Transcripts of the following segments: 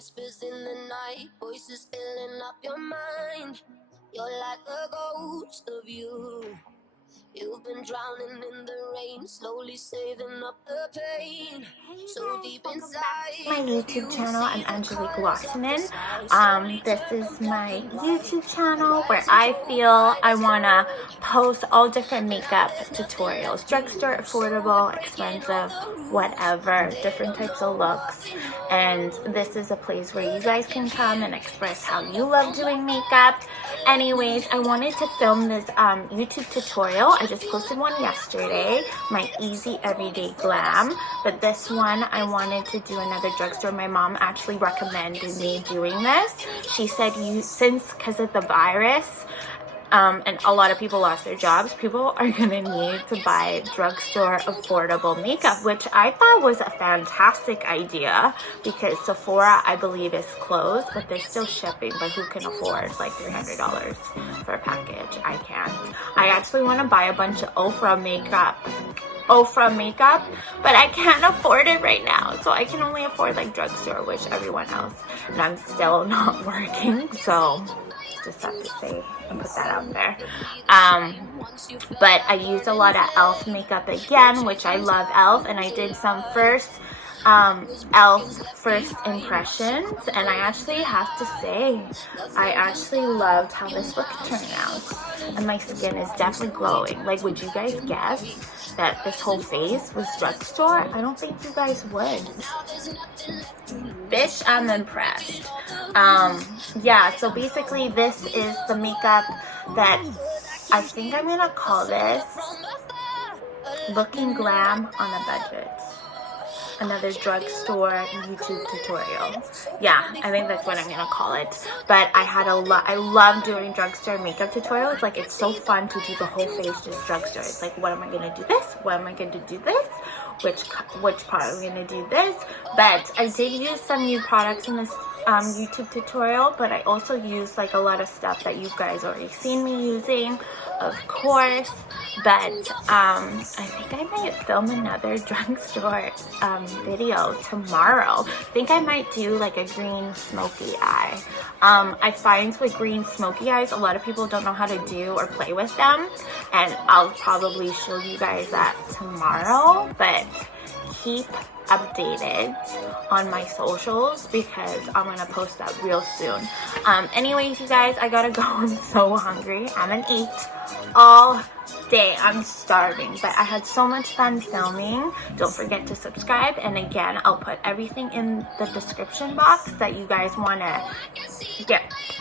whispers in the night, voices filling up your mind. You're like a ghost of you. You've been drowning in the rain, slowly saving up the pain. So deep inside My YouTube channel. I'm Angeliquekimlahtinen. This is my YouTube channel where I feel I want to post all different makeup tutorials. Drugstore, affordable, expensive, whatever, different types of looks. And this is a place where you guys can come and express how you love doing makeup. Anyways, I wanted to film this YouTube tutorial. I just posted one yesterday, my easy everyday glam, but this one I wanted to do another drugstore. My mom actually recommended me doing this. She said because of the virus, and a lot of people lost their jobs, people are gonna need to buy drugstore affordable makeup, which I thought was a fantastic idea because Sephora, I believe, is closed, but they're still shipping. But who can afford like $300 for a package? I can't. I actually want to buy a bunch of Ofra makeup, but I can't afford it right now, so I can only afford like drugstore, which everyone else, and I'm still not working, so just have to say and put that out there. But I used a lot of e.l.f. makeup again, which I love e.l.f., and I did some e.l.f. first impressions, and I actually have to say I actually loved how this look turned out, and my skin is definitely glowing. Like, would you guys guess that this whole face was drugstore? I don't think you guys would. Bitch, I'm impressed. Yeah, so basically this is the makeup that I think I'm gonna call this looking glam on a budget. Another drugstore YouTube tutorial. Yeah, I think that's what I'm gonna call it. But I love doing drugstore makeup tutorials. Like, it's so fun to do the whole face just drugstore. It's like, what am I gonna do this? What am I gonna do this? Which part am I gonna do this? But I did use some new products in this YouTube tutorial, but I also used like a lot of stuff that you guys already seen me using, of course. But I think I might film another drugstore video tomorrow. I think I might do like a green smoky eye. I find with green smoky eyes, a lot of people don't know how to do or play with them, and I'll probably show you guys that tomorrow. But keep updated on my socials because I'm gonna post that real soon. Anyways, you guys, I gotta go. I'm so hungry. I'm gonna eat all day. I'm starving, but I had so much fun filming. Don't forget to subscribe, and again, I'll put everything in the description box that you guys want to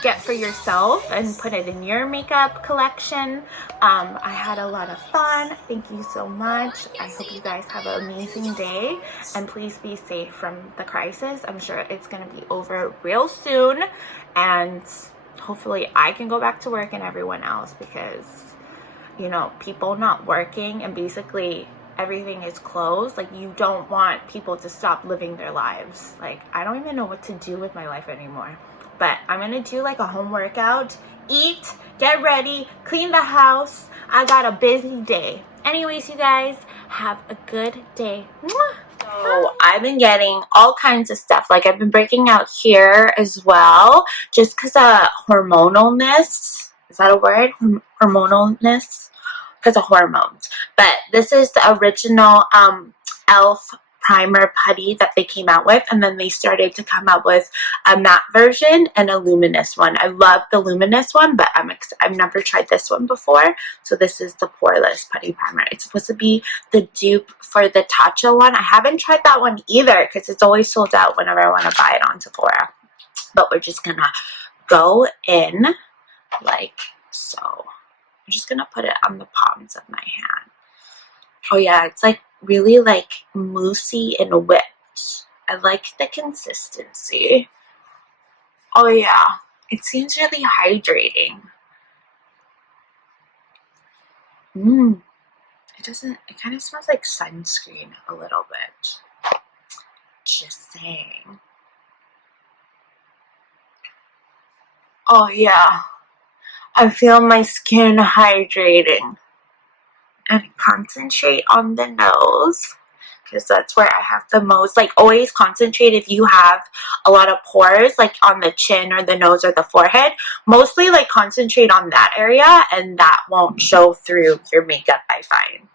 get for yourself and put it in your makeup collection. I had a lot of fun. Thank you so much. I hope you guys have an amazing day, and please be safe from the crisis. I'm sure it's going to be over real soon, and hopefully I can go back to work and everyone else, because you know, people not working and basically everything is closed. Like, you don't want people to stop living their lives. Like, I don't even know what to do with my life anymore. But I'm gonna do like a home workout, eat, get ready, clean the house. I got a busy day. Anyways, you guys, have a good day. Mwah! So I've been getting all kinds of stuff. Like, I've been breaking out here as well, just because of hormonalness. Is that a word? Hormonalness? Because of hormones. But this is the original e.l.f. primer putty that they came out with, and then they started to come out with a matte version and a luminous one. I love the luminous one, but I've never tried this one before. So this is the Poreless putty primer. It's supposed to be the dupe for the Tatcha one. I haven't tried that one either because it's always sold out whenever I want to buy it on Sephora. But we're just gonna go in like so. I'm just gonna put it on the palms of my hand. Oh yeah, it's like really like moussey and whipped. I like the consistency. Oh yeah, it seems really hydrating. It kind of smells like sunscreen a little bit. Just saying. Oh yeah. I feel my skin hydrating. And concentrate on the nose, because that's where I have the most, like, always concentrate if you have a lot of pores, like on the chin or the nose or the forehead. Mostly, like, concentrate on that area, and that won't show through your makeup, I find.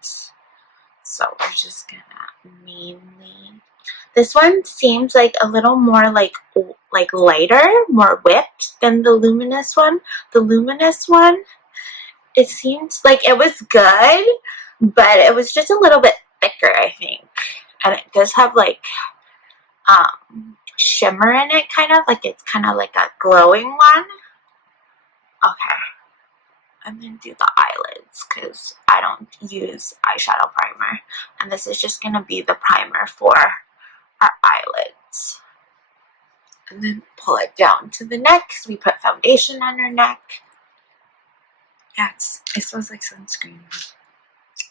So we're just gonna mainly, this one seems like a little more like lighter, more whipped than the luminous one. The luminous one, it seems like it was good, but it was just a little bit thicker, I think. And it does have like shimmer in it, kind of like it's kind of like a glowing one. Okay. And then do the eyelids because I don't use eyeshadow primer. And this is just going to be the primer for our eyelids. And then pull it down to the neck. So we put foundation on our neck. Yeah, it smells like sunscreen.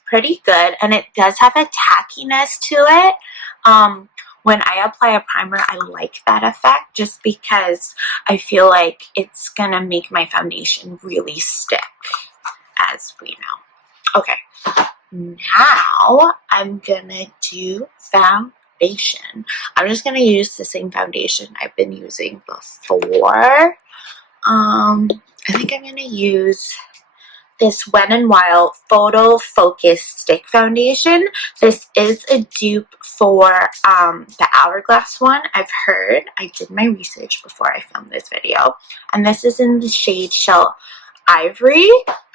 Pretty good. And it does have a tackiness to it. When I apply a primer, I like that effect just because I feel like it's going to make my foundation really stick, as we know. Okay, now I'm going to do foundation. I'm just going to use the same foundation I've been using before. I think I'm going to use this Wet n Wild Photo Focus Stick Foundation. This is a dupe for the Hourglass one. I've heard. I did my research before I filmed this video. And this is in the shade Shell Ivory.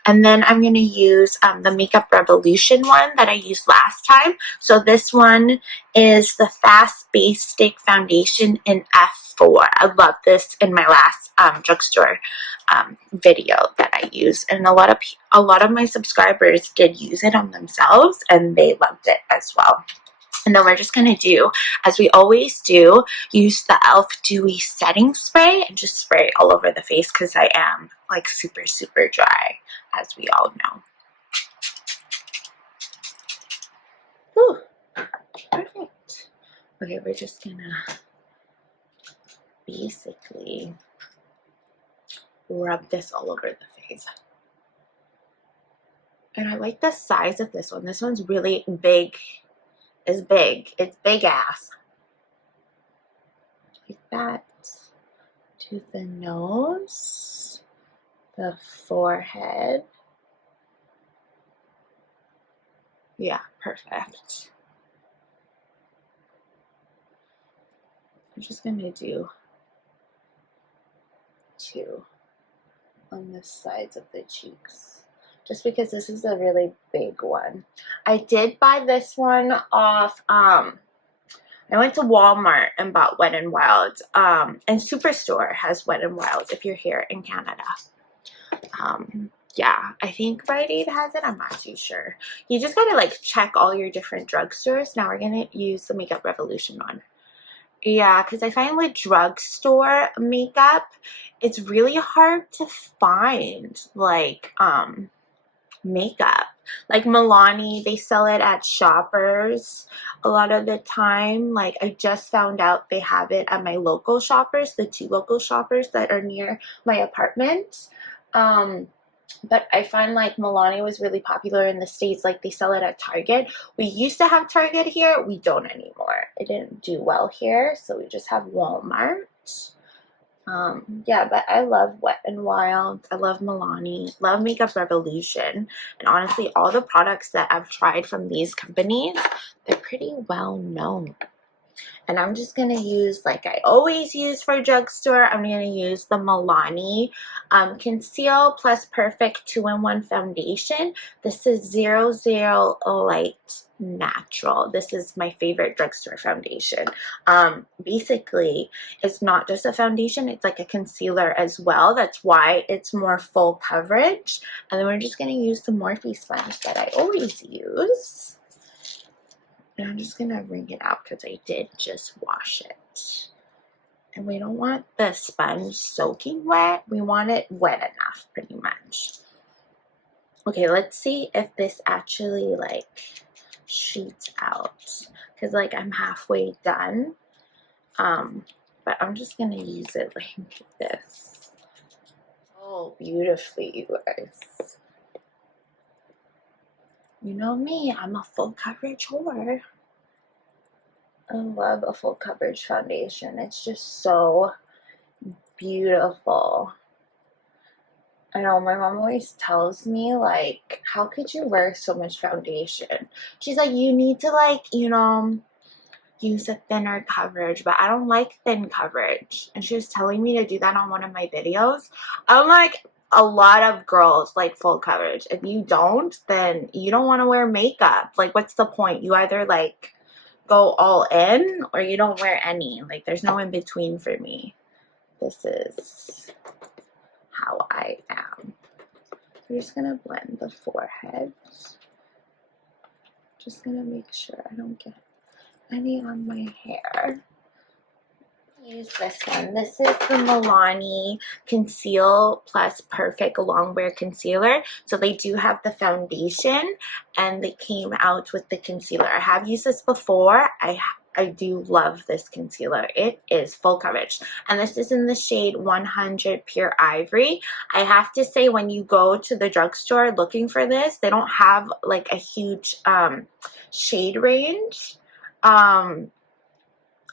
And then I'm going to use the Makeup Revolution one that I used last time. So this one is the Fast Base Stick Foundation in F4. I love this in my last drugstore video that I used, and a lot of my subscribers did use it on themselves, and they loved it as well. And then we're just gonna do, as we always do, use the e.l.f. Dewy setting spray and just spray it all over the face because I am like super dry, as we all know. Whew. Perfect. Okay, we're just gonna basically rub this all over the face. And I like the size of this one. This one's really big. It's big. It's big ass. Like that. To the nose. The forehead. Yeah, perfect. I'm just going to do 2 on the sides of the cheeks, just because this is a really big one. I did buy this one off, I went to Walmart and bought Wet n Wild, and Superstore has Wet n Wild if you're here in Canada. Yeah, I think Rite Aid has it, I'm not too sure. You just gotta like check all your different drugstores. Now we're gonna use the Makeup Revolution one. Yeah, because I find with drugstore makeup, it's really hard to find, like, makeup. Like Milani, they sell it at Shoppers a lot of the time. Like, I just found out they have it at my local Shoppers, the 2 local Shoppers that are near my apartment. But I find like Milani was really popular in the States. Like they sell it at Target. We used to have Target here. We don't anymore. It didn't do well here. So we just have Walmart. Yeah, but I love Wet n Wild. I love Milani. Love Makeup Revolution. And honestly, all the products that I've tried from these companies, they're pretty well known. And I'm just going to use, like I always use for drugstore, I'm going to use the Milani Conceal Plus Perfect 2-in-1 Foundation. This is 00 Light Natural. This is my favorite drugstore foundation. Basically, it's not just a foundation, it's like a concealer as well. That's why it's more full coverage. And then we're just going to use the Morphe sponge that I always use. And I'm just going to wring it out because I did just wash it. And we don't want the sponge soaking wet. We want it wet enough, pretty much. Okay, let's see if this actually, like, shoots out. Because, like, I'm halfway done. But I'm just going to use it like this. Oh, beautifully, you guys. You know me, I'm a full coverage whore. I love a full coverage foundation. It's just so beautiful. I know my mom always tells me, like, how could you wear so much foundation? She's like, you need to, like, you know, use a thinner coverage, but I don't like thin coverage. And she was telling me to do that on one of my videos. I'm like, a lot of girls like full coverage. If you don't, then you don't want to wear makeup. Like, what's the point? You either, like, go all in or you don't wear any. Like, there's no in between for me. This is how I am. I'm just gonna blend the forehead. Just gonna make sure I don't get any on my hair. Use this one. This is the Milani Conceal Plus Perfect Longwear Concealer. So they do have the foundation and they came out with the concealer. I have used this before. I do love this concealer. It is full coverage. And this is in the shade 100 Pure Ivory. I have to say, when you go to the drugstore looking for this, they don't have like a huge shade range.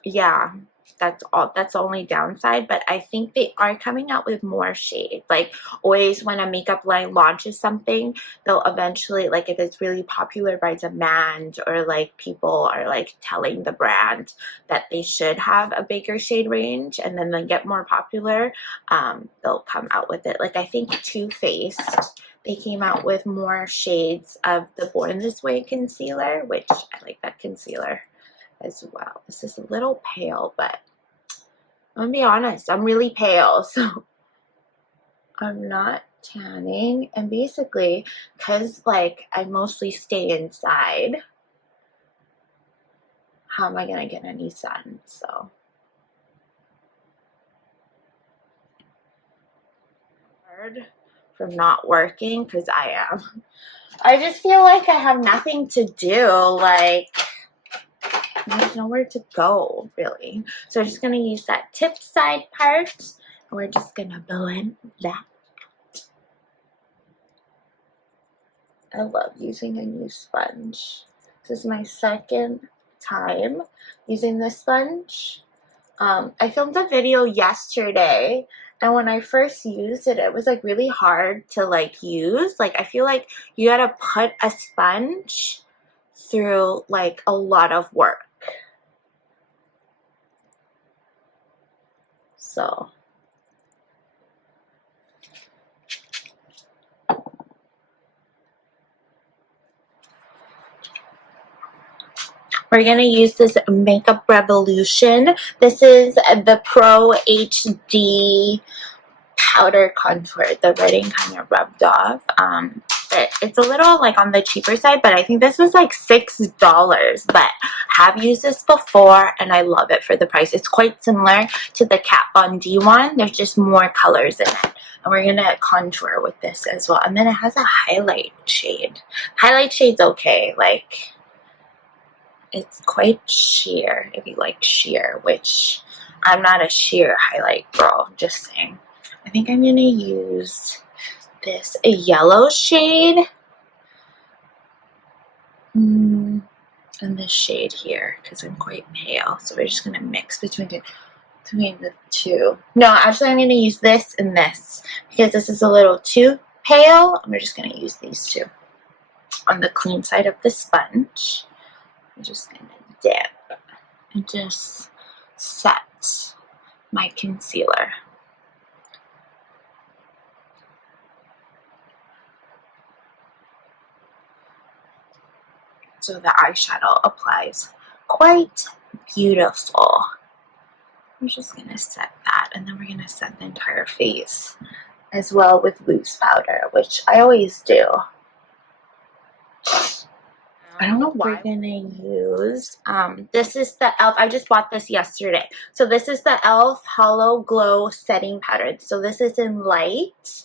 Yeah, that's the only downside, but I think they are coming out with more shade. Like, always when a makeup line launches something, they'll eventually, like, if it's really popular by demand, or like people are like telling the brand that they should have a bigger shade range, and then they get more popular, they'll come out with it. Like, I think Too Faced, they came out with more shades of the Born This Way concealer, which I like that concealer as well. This is a little pale, but I'm gonna be honest, I'm really pale, so I'm not tanning. And basically, because like I mostly stay inside, how am I gonna get any sun? So hard from not working, because I just feel like I have nothing to do. Like, there's nowhere to go, really. So I'm just going to use that tip side part, and we're just going to blend that. I love using a new sponge. This is my second time using this sponge. I filmed a video yesterday, and when I first used it, it was like really hard to like use. Like, I feel like you gotta put a sponge through like a lot of work. So we're going to use this Makeup Revolution. This is the Pro HD powder contour. The writing kind of rubbed off. It's a little like on the cheaper side, but I think this was like $6. But have used this before and I love it for the price. It's quite similar to the Kat Von D one. There's just more colors in it. And we're going to contour with this as well. And then it has a highlight shade. Highlight shade's okay. Like, it's quite sheer if you like sheer, which I'm not a sheer highlight girl, just saying. I think I'm going to use this yellow shade and this shade here because I'm quite pale. So we're just going to mix between the two. No, actually I'm going to use this and this because this is a little too pale. We're just going to use these two on the clean side of the sponge. I'm just going to dip and just set my concealer. So the eyeshadow applies quite beautiful. I'm just going to set that, and then we're going to set the entire face as well with loose powder, which I always do. I don't know why. We're going to use, this is the e.l.f. I just bought this yesterday. So this is the e.l.f. Hollow Glow Setting Powder. So this is in light.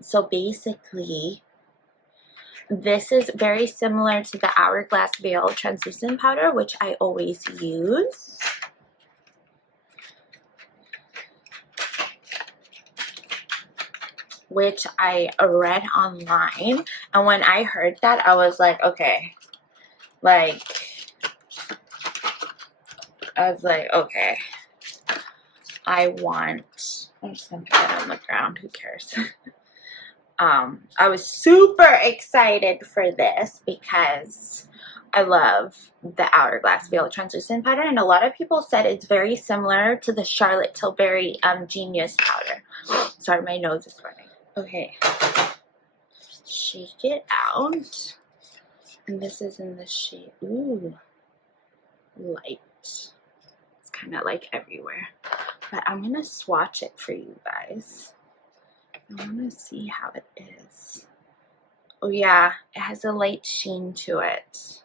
So basically, this is very similar to the Hourglass Veil Translucent Powder, which I always use. Which I read online, and when I heard that, I was like, okay, like, I was like, okay, I'm just gonna put it on the ground, who cares? I was super excited for this because I love the Hourglass Veil Translucent powder, and a lot of people said it's very similar to the Charlotte Tilbury Genius powder. Sorry, my nose is running. Okay, shake it out, and this is in the shade, ooh, light. It's kind of like everywhere, but I'm gonna swatch it for you guys. I want to see how it is. Oh yeah, it has a light sheen to it.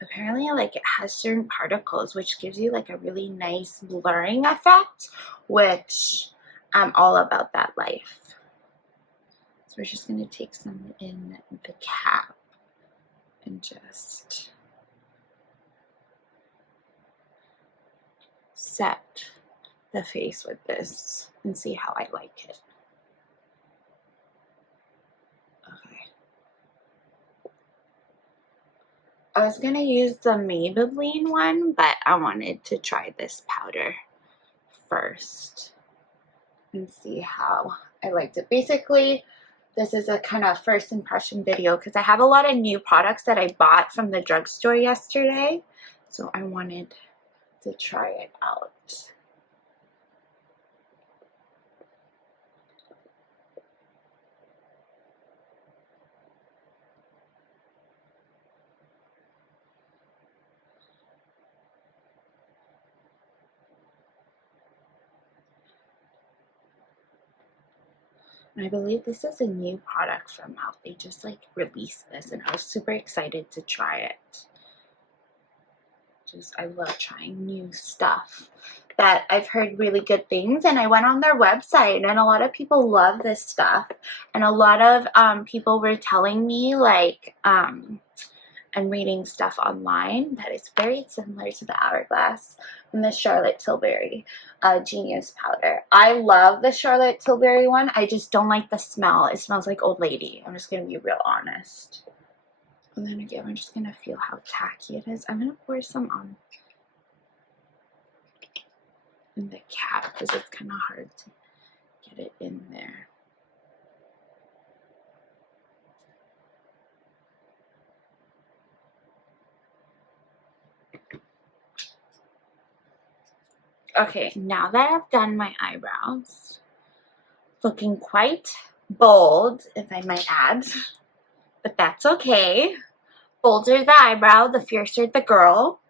Apparently, like, it has certain particles, which gives you like a really nice blurring effect, which I'm all about that life. So we're just gonna take some in the cap and just set the face with this and see how I like it. Okay. I was gonna use the Maybelline one, but I wanted to try this powder first and see how I liked it. Basically, this is a kind of first impression video because I have a lot of new products that I bought from the drugstore yesterday, so I wanted to try it out. And I believe this is a new product from Morphe. They just like released this and I was super excited to try it. I love trying new stuff that I've heard really good things, and I went on their website and a lot of people love this stuff, and a lot of people were telling me, like, and reading stuff online, that it's very similar to the Hourglass and the Charlotte Tilbury Genius powder. I love the Charlotte Tilbury one. I just don't like the smell. It smells like old lady. I'm just gonna be real honest. And then again, I'm just gonna feel how tacky it is. I'm gonna pour some on in the cap because it's kind of hard to get it in there. Okay, now that I've done my eyebrows, looking quite bold, if I might add, but that's okay. Bolder the eyebrow, the fiercer the girl.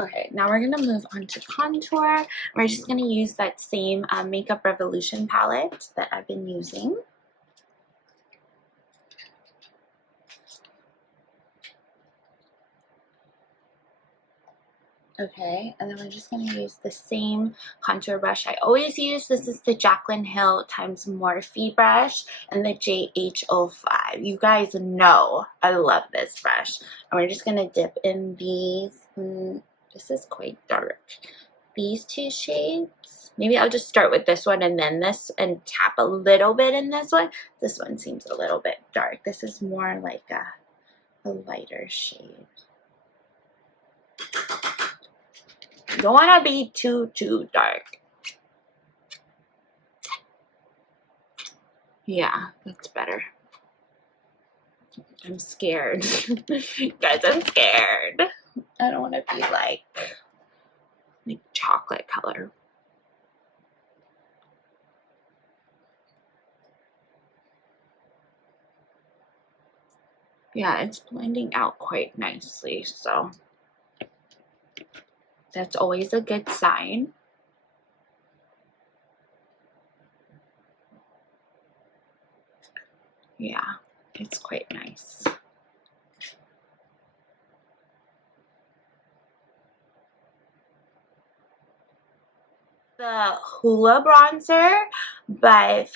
Okay, now we're gonna move on to contour. We're just gonna use that same Makeup Revolution palette that I've been using. Okay, and then we're just going to use the same contour brush I always use. This is the Jaclyn Hill times Morphe brush and the JH05. You guys know I love this brush. And we're just going to dip in these. This is quite dark. These two shades. Maybe I'll just start with this one and then this and tap a little bit in this one. This one seems a little bit dark. This is more like a lighter shade. You don't want to be too dark. Yeah, that's better. I'm scared. Guys, I'm scared. I don't want to be like chocolate color. Yeah, it's blending out quite nicely, so that's always a good sign. Yeah, it's quite nice. The Hoola bronzer by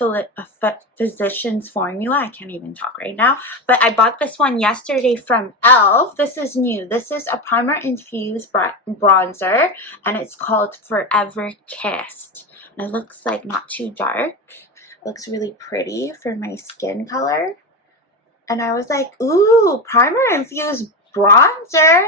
Physicians Formula. I can't even talk right now. But I bought this one yesterday from e.l.f. This is new. This is a primer-infused bronzer, and it's called Forever Kissed. And it looks like not too dark. It looks really pretty for my skin color. And I was like, ooh, primer-infused bronzer.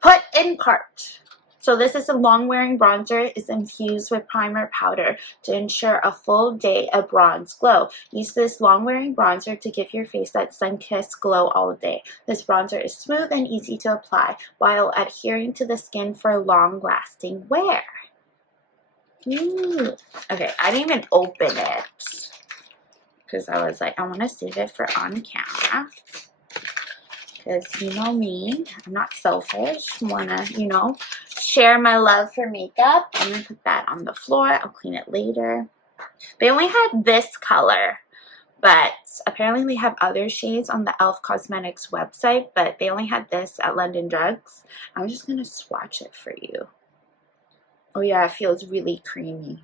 Put in cart. So this is a long-wearing bronzer. It's infused with primer powder to ensure a full day of bronze glow. Use this long-wearing bronzer to give your face that sun-kissed glow all day. This bronzer is smooth and easy to apply while adhering to the skin for long-lasting wear. Ooh. Okay, I didn't even open it because I was like, I want to save it for on camera. Because you know me, I'm not selfish. Want to, you know, share my love for makeup. I'm going to put that on the floor. I'll clean it later. They only had this color, but apparently they have other shades on the e.l.f. Cosmetics website, but they only had this at London Drugs. I'm just going to swatch it for you. Oh yeah, it feels really creamy.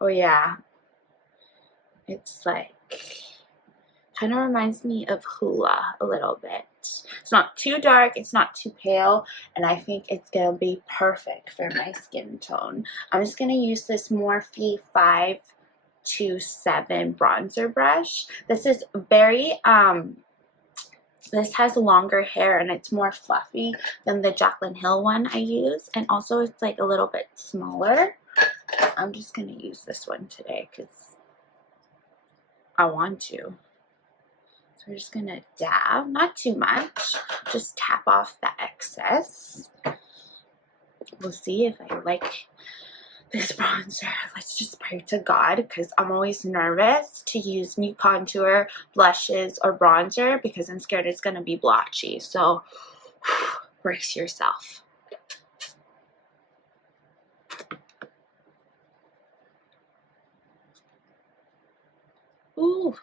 Oh yeah. It's like, kind of reminds me of Hoola a little bit. It's not too dark, it's not too pale, and I think it's going to be perfect for my skin tone. I'm just going to use this Morphe 527 bronzer brush. This is very, this has longer hair and it's more fluffy than the Jaclyn Hill one I use, and also it's like a little bit smaller. I'm just going to use this one today because I want to. We're just going to dab, not too much, just tap off the excess. We'll see if I like this bronzer. Let's just pray to God because I'm always nervous to use new contour, blushes, or bronzer because I'm scared it's going to be blotchy. So brace yourself. Ooh.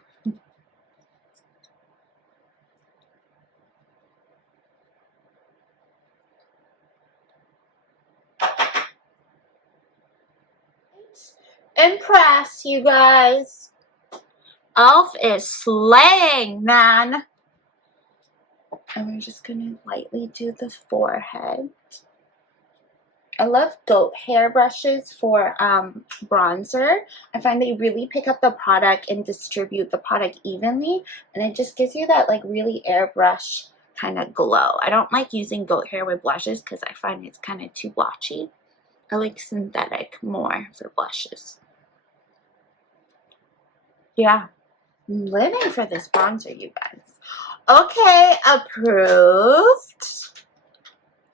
Impress, you guys. e.l.f. is slaying, man. And we're just gonna lightly do the forehead. I love goat hair brushes for bronzer. I find they really pick up the product and distribute the product evenly, and it just gives you that like really airbrush kind of glow. I don't like using goat hair with blushes because I find it's kind of too blotchy. I like synthetic more for blushes. Yeah, I'm living for this bronzer, you guys. Okay, approved.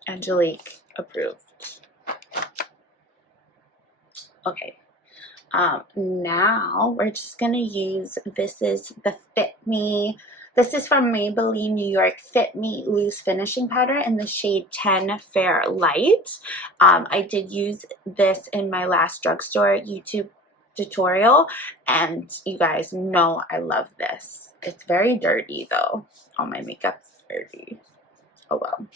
Angelique, approved. Okay, now we're just gonna use, this is the Fit Me, this is from Maybelline New York Fit Me Loose Finishing Powder in the shade 10 Fair Light. I did use this in my last drugstore YouTube tutorial, and you guys know I love this. It's very dirty though. All my makeup's dirty. Oh well.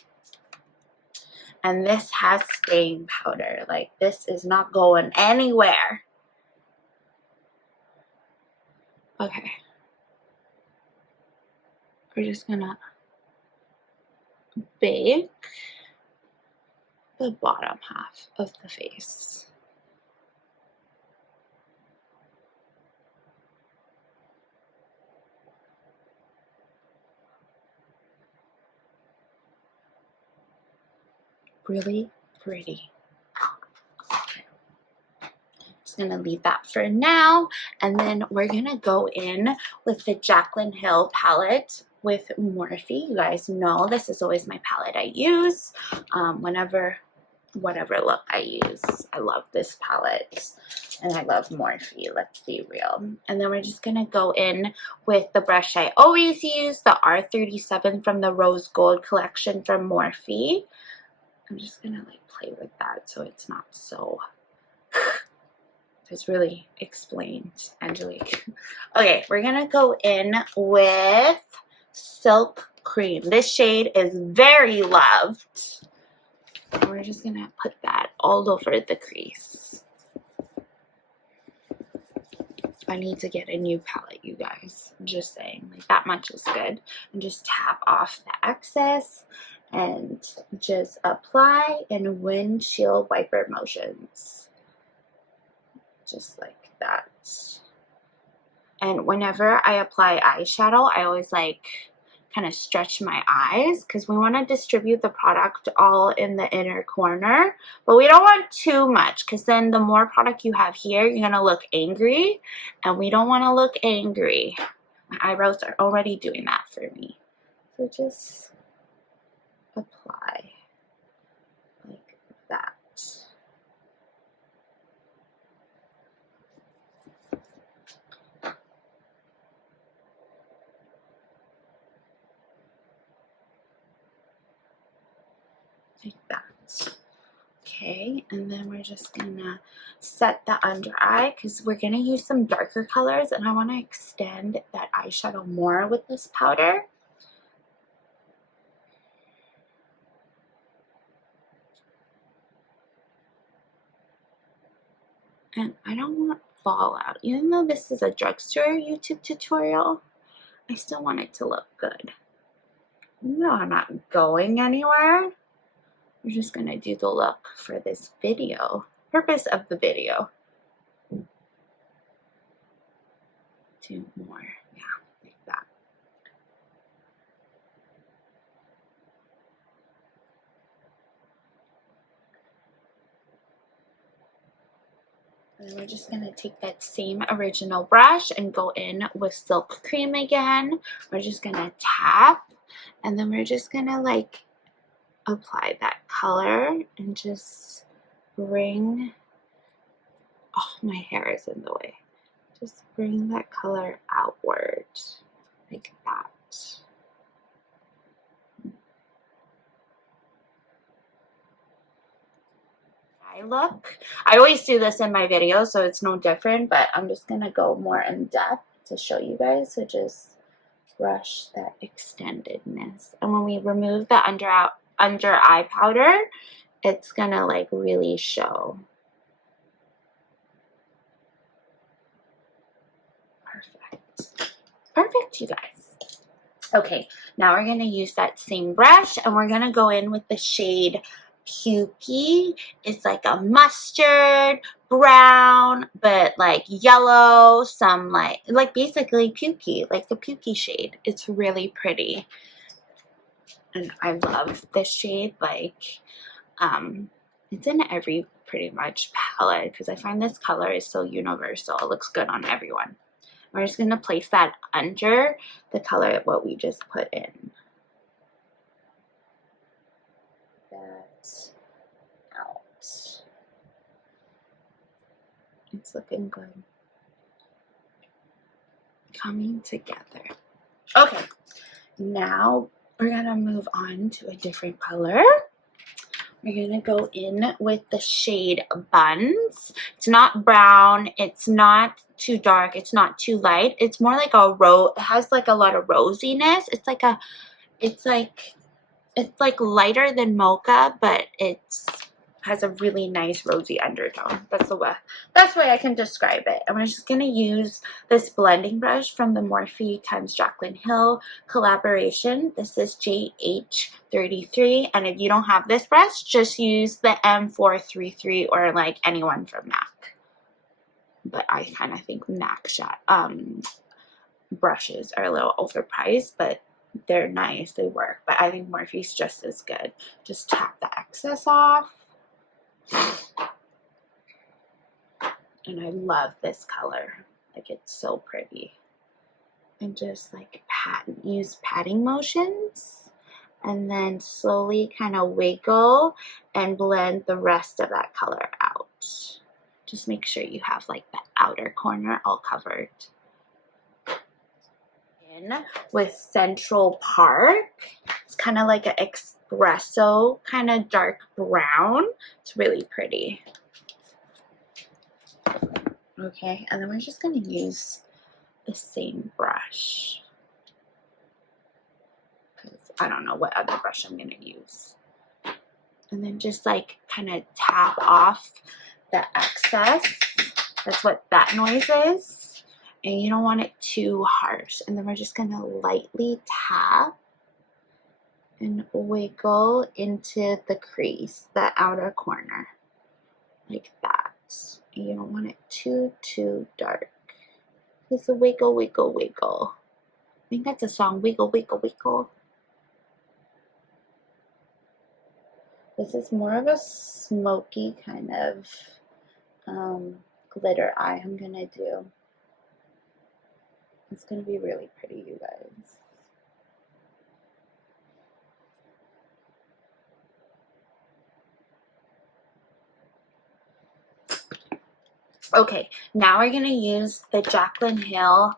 And this has staying powder. Like, this is not going anywhere. Okay. We're just gonna bake the bottom half of the face. Really pretty. Okay. Just gonna leave that for now, and then we're gonna go in with the Jaclyn Hill palette with Morphe. You guys know this is always my palette I use whatever look I use. I love this palette and I love Morphe, let's be real. And then we're just gonna go in with the brush I always use, the R37 from the Rose Gold collection from Morphe. I'm just gonna like play with that so it's not so it's really explained, Angelique. Okay, we're gonna go in with Silk Cream. This shade is very loved. We're just gonna put that all over the crease. I need to get a new palette, you guys. I'm just saying, like, that much is good. And just tap off the excess and just apply in windshield wiper motions. Just like that. And whenever I apply eyeshadow, I always like kind of stretch my eyes because we want to distribute the product all in the inner corner, but we don't want too much because then the more product you have here, you're going to look angry, and we don't want to look angry. My eyebrows are already doing that for me. So just apply like that. Like that. Okay, and then we're just gonna set the under eye because we're gonna use some darker colors, and I want to extend that eyeshadow more with this powder. And I don't want fallout. Even though this is a drugstore YouTube tutorial, I still want it to look good. No, I'm not going anywhere. We're just gonna do the look for this video. Purpose of the video. Do more, yeah, like that. And then we're just gonna take that same original brush and go in with Silk Cream again. We're just gonna tap, and then we're just gonna like apply that color and just bring, oh, my hair is in the way. Just bring that color outward like that. I always do this in my videos, so it's no different, but I'm just gonna go more in depth to show you guys. So just brush that extendedness, and when we remove the under eye powder, it's gonna like really show. Perfect, you guys. Okay, now we're gonna use that same brush, and we're gonna go in with the shade Pukey. It's like a mustard brown, but like yellow, some like basically Pukey, like the Pukey shade. It's really pretty, and I love this shade. Like it's in every pretty much palette because I find this color is so universal. It looks good on everyone. We're just gonna place that under the color of what we just put in. Out. It's looking good. Coming together. Okay, now we're gonna move on to a different color. We're gonna go in with the shade Buns. It's not brown, it's not too dark, it's not too light. It's more like a it has like a lot of rosiness. It's like lighter than mocha, but it has a really nice rosy undertone. That's the way I can describe it. And we're just gonna use this blending brush from the Morphe x Jaclyn Hill collaboration. This is JH33, and if you don't have this brush, just use the M433 or like anyone from MAC. But I kind of think MAC brushes are a little overpriced, but they're nice, they work. But I think Morphe's just as good. Just tap the excess off. And I love this color. Like, it's so pretty. And just like use patting motions, and then slowly kind of wiggle and blend the rest of that color out. Just make sure you have like the outer corner all covered. In with Central Park. It's kind of like an espresso kind of dark brown. It's really pretty. Okay, and then we're just going to use the same brush because I don't know what other brush I'm going to use. And then just like kind of tap off the excess. That's what that noise is. And you don't want it too harsh. And then we're just going to lightly tap and wiggle into the crease, the outer corner, like that. And you don't want it too dark. Just wiggle, wiggle, wiggle, think that's a song, Wiggle, Wiggle, Wiggle. This is more of a smoky kind of glitter eye I'm gonna do. It's gonna be really pretty, you guys. Okay, now we're gonna use the Jaclyn Hill,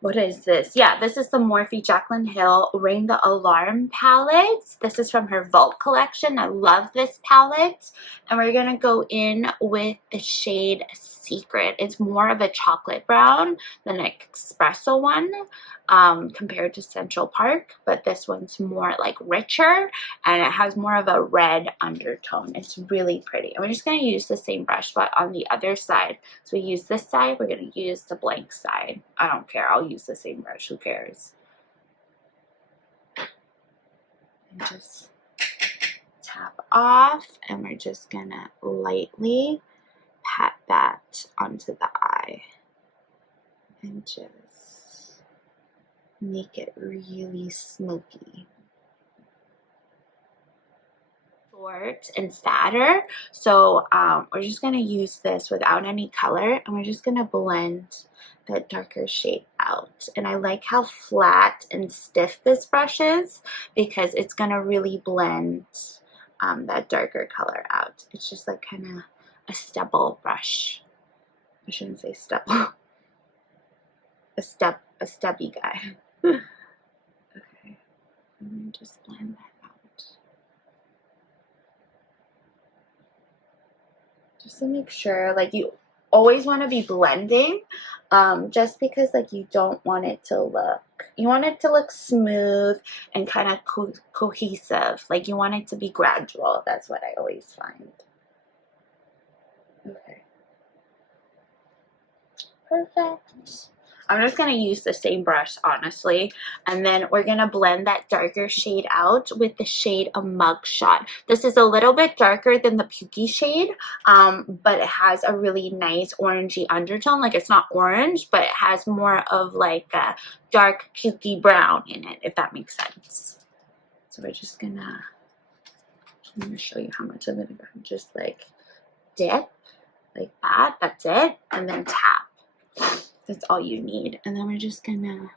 what is this? Yeah, this is the Morphe Jaclyn Hill Ring the Alarm palette. This is from her Vault collection. I love this palette. And we're going to go in with the shade Secret. It's more of a chocolate brown than an espresso one compared to Central Park. But this one's more like richer and it has more of a red undertone. It's really pretty. And we're just going to use the same brush but on the other side. So we use this side, we're going to use the blank side. I don't care. I'll use the same brush. Who cares? And just tap off and we're just going to lightly pat that onto the eye and just make it really smoky. Short and fatter, so we're just going to use this without any color and we're just going to blend that darker shade out. And I like how flat and stiff this brush is because it's going to really blend that darker color out. It's just like kind of a stubble brush. I shouldn't say stubble. a stubby guy. Okay, and just blend that out. Just to make sure, like, you always want to be blending, just because, like, you don't want it to look, you want it to look smooth and kind of cohesive. Like, you want it to be gradual. That's what I always find. Okay. Perfect. I'm just going to use the same brush, honestly, and then we're going to blend that darker shade out with the shade of Mugshot. This is a little bit darker than the Pukey shade, but it has a really nice orangey undertone. Like, it's not orange, but it has more of like a dark Pukey brown in it, if that makes sense. So we're just going to, I'm going to show you how much I'm going to just like dip like that. That's it. And then tap. That's all you need. And then we're just gonna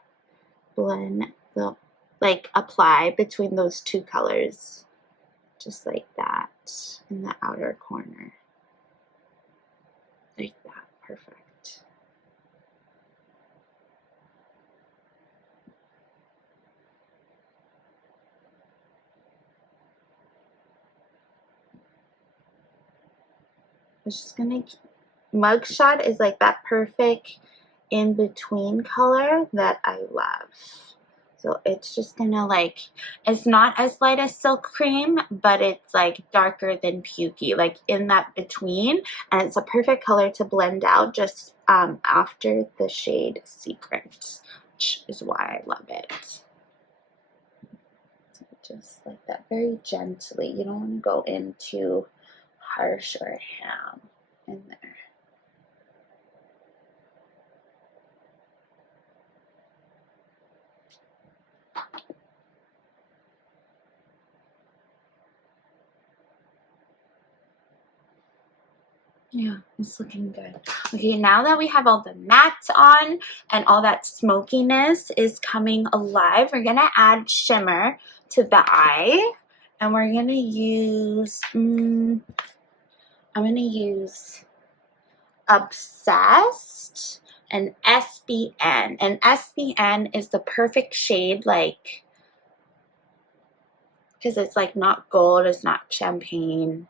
blend the, like, apply between those two colors, just like that, in the outer corner. Like that. Perfect. I'm just gonna, Mugshot is like that perfect in between color that I love. So it's just gonna, like, it's not as light as Silk Cream, but it's like darker than Pukey, like in that between, and it's a perfect color to blend out just after the shade Secret, which is why I love it. So just like that, very gently. You don't want to go in too harsh or ham in there. Yeah, it's looking good. Okay, now that we have all the mattes on and all that smokiness is coming alive, we're gonna add shimmer to the eye, and we're gonna use, I'm gonna use Obsessed and SBN, and SBN is the perfect shade, like, because it's like not gold, it's not champagne.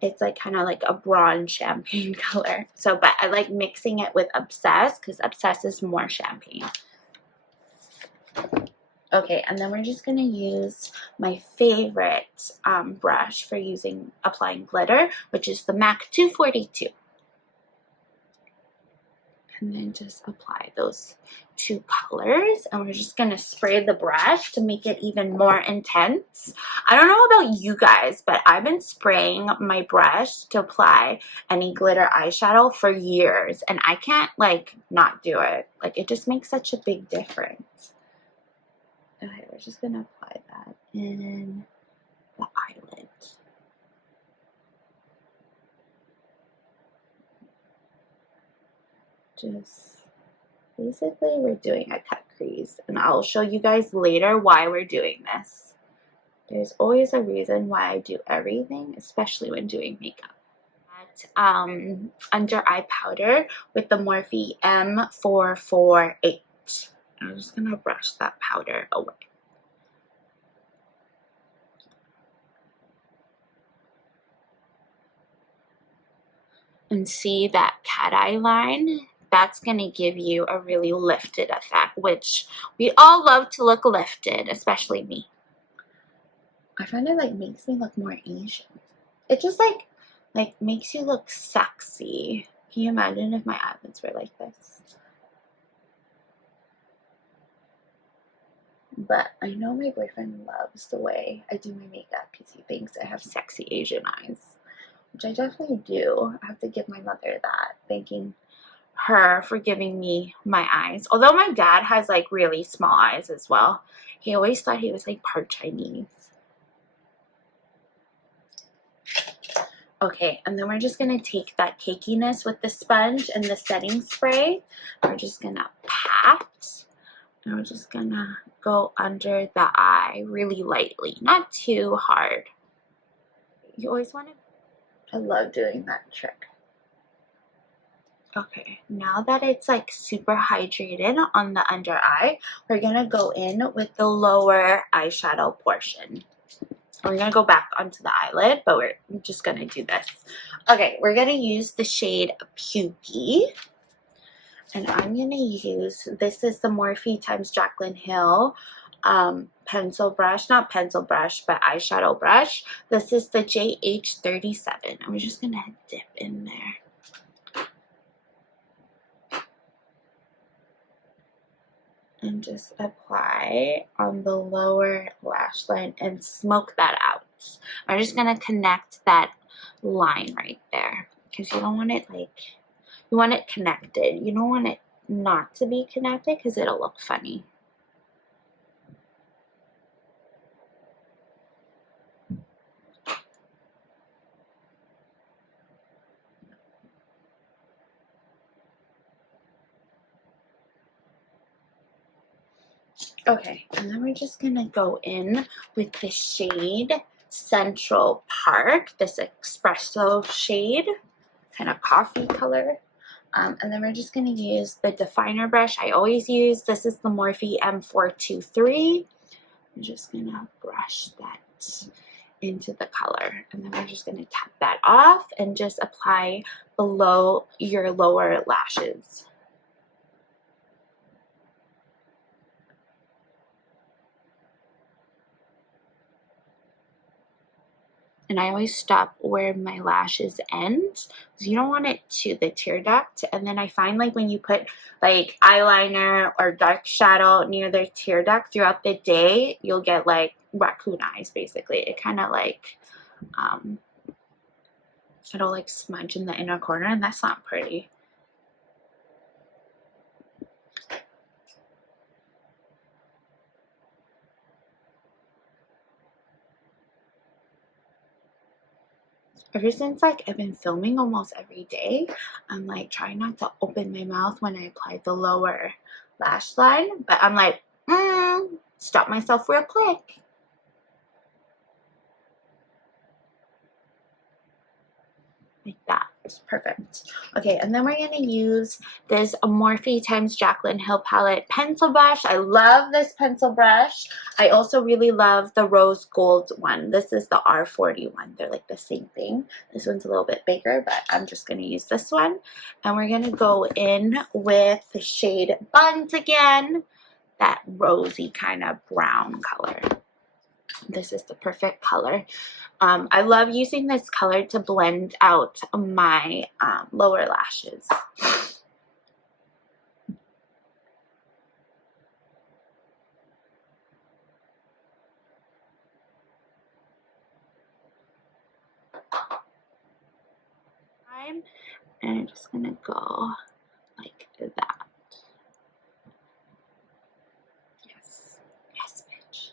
It's like kind of like a bronze champagne color. So, but I like mixing it with Obsessed because Obsessed is more champagne. Okay, and then we're just going to use my favorite brush for applying glitter, which is the MAC 242. And then just apply those two colors, and we're just gonna spray the brush to make it even more intense. I don't know about you guys, but I've been spraying my brush to apply any glitter eyeshadow for years, and I can't like not do it. Like, it just makes such a big difference. Okay, we're just gonna apply that in the eyelid. Just basically, we're doing a cut crease, and I'll show you guys later why we're doing this. There's always a reason why I do everything, especially when doing makeup. Under eye powder with the Morphe M448. I'm just gonna brush that powder away. And see that cat eye line? That's going to give you a really lifted effect, which we all love to look lifted, especially me. I find it like makes me look more Asian. It just like makes you look sexy. Can you imagine if my eyelids were like this? But I know my boyfriend loves the way I do my makeup because he thinks I have sexy Asian eyes, which I definitely do. I have to give my mother that, thanking her for giving me my eyes. Although my dad has like really small eyes as well. He always thought he was like part Chinese. Okay, and then we're just gonna take that cakiness with the sponge and the setting spray. We're just gonna pat, and we're just gonna go under the eye really lightly, not too hard. You always want to. I love doing that trick. Okay, now that it's like super hydrated on the under eye, we're gonna go in with the lower eyeshadow portion. We're gonna go back onto the eyelid, but we're just gonna do this. Okay, we're gonna use the shade Putty, and I'm gonna use, this is the Morphe times Jaclyn Hill pencil brush, not pencil brush, but eyeshadow brush. This is the JH37, and we're just gonna dip in there. And just apply on the lower lash line and smoke that out. I'm just going to connect that line right there because you don't want it like, you want it connected. You don't want it not to be connected because it'll look funny. Okay, and then we're just gonna go in with the shade Central Park, this espresso shade, kind of coffee color. And then we're just gonna use the definer brush I always use. This is the Morphe M423. I'm just gonna brush that into the color, and then we're just gonna tap that off and just apply below your lower lashes. And I always stop where my lashes end because you don't want it to the tear duct. And then I find like when you put like eyeliner or dark shadow near the tear duct throughout the day, you'll get like raccoon eyes basically. It kind of like, it'll like smudge in the inner corner, and that's not pretty. Ever since like I've been filming almost every day, I'm like trying not to open my mouth when I apply the lower lash line, but I'm like, stop myself real quick. Like that. It's perfect. Okay, and then we're going to use this Morphe times Jaclyn Hill palette pencil brush. I love this pencil brush. I also really love the rose gold one. This is the R41. They're like the same thing. This one's a little bit bigger, but I'm just going to use this one. And we're going to go in with the shade Buns again. That rosy kind of brown color. This is the perfect color. I love using this color to blend out my lower lashes. And I'm just gonna go like that. Yes. Yes, bitch.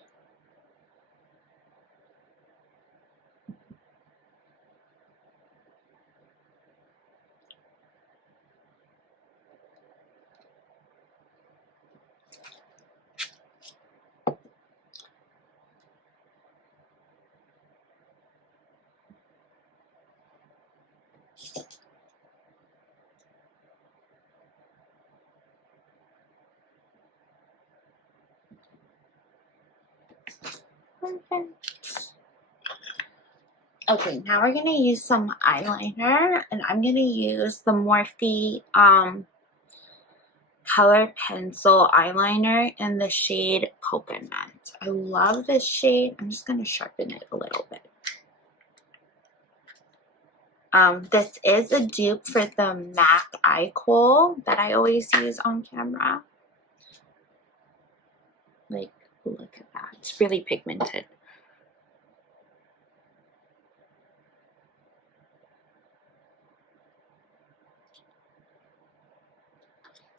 Perfect. Okay, now we're gonna use some eyeliner, and I'm gonna use the Morphe color pencil eyeliner in the shade Coconut. I love this shade. I'm just gonna sharpen it a little bit. This is a dupe for the MAC eye kohl that I always use on camera. Like, look at that. It's really pigmented.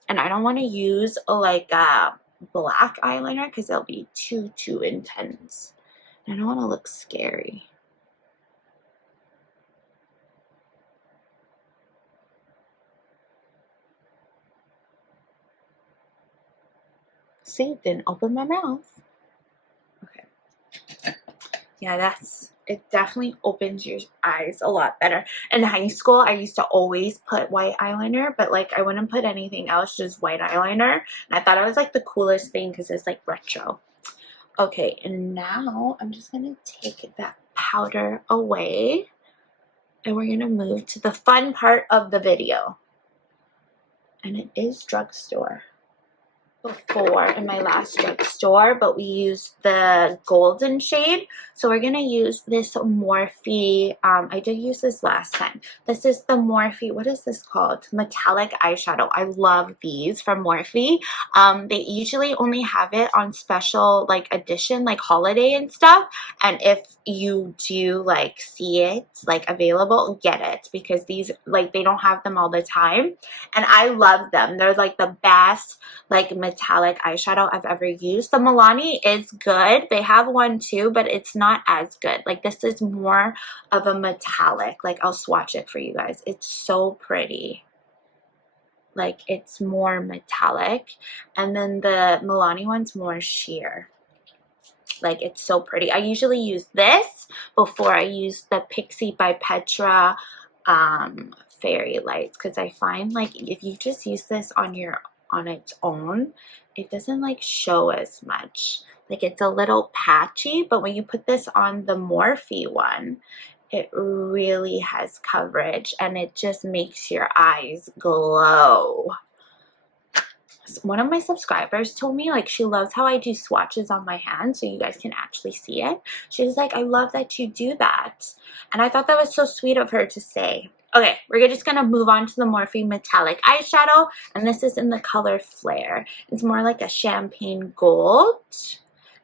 And I don't want to use like a black eyeliner because it'll be too intense. I don't want to look scary. See, didn't open my mouth. Okay. Yeah, it definitely opens your eyes a lot better. In high school, I used to always put white eyeliner, but like I wouldn't put anything else, just white eyeliner. And I thought it was like the coolest thing because it's like retro. Okay, and now I'm just gonna take that powder away, and we're gonna move to the fun part of the video. And it is Drugstore. Before in my last drugstore, but we used the golden shade, so we're gonna use this Morphe. I did use this last time. This is the Morphe, what is this called? Metallic eyeshadow. I love these from Morphe. They usually only have it on special like edition, like holiday and stuff, and if you do like see it like available, get it, because these like they don't have them all the time, and I love them. They're like the best like metallic eyeshadow I've ever used. The Milani is good. They have one too, but it's not as good. Like this is more of a metallic. Like I'll swatch it for you guys. It's so pretty. Like it's more metallic. And then the Milani one's more sheer. Like it's so pretty. I usually use this before I use the Pixie by Petra Fairy Lights, because I find like if you just use this on its own, it doesn't like show as much. Like it's a little patchy, but when you put this on the Morphe one, it really has coverage and it just makes your eyes glow. One of my subscribers told me like she loves how I do swatches on my hand so you guys can actually see it. She was like, I love that you do that. And I thought that was so sweet of her to say. Okay, we're just going to move on to the Morphe Metallic Eyeshadow, and this is in the color Flare. It's more like a champagne gold,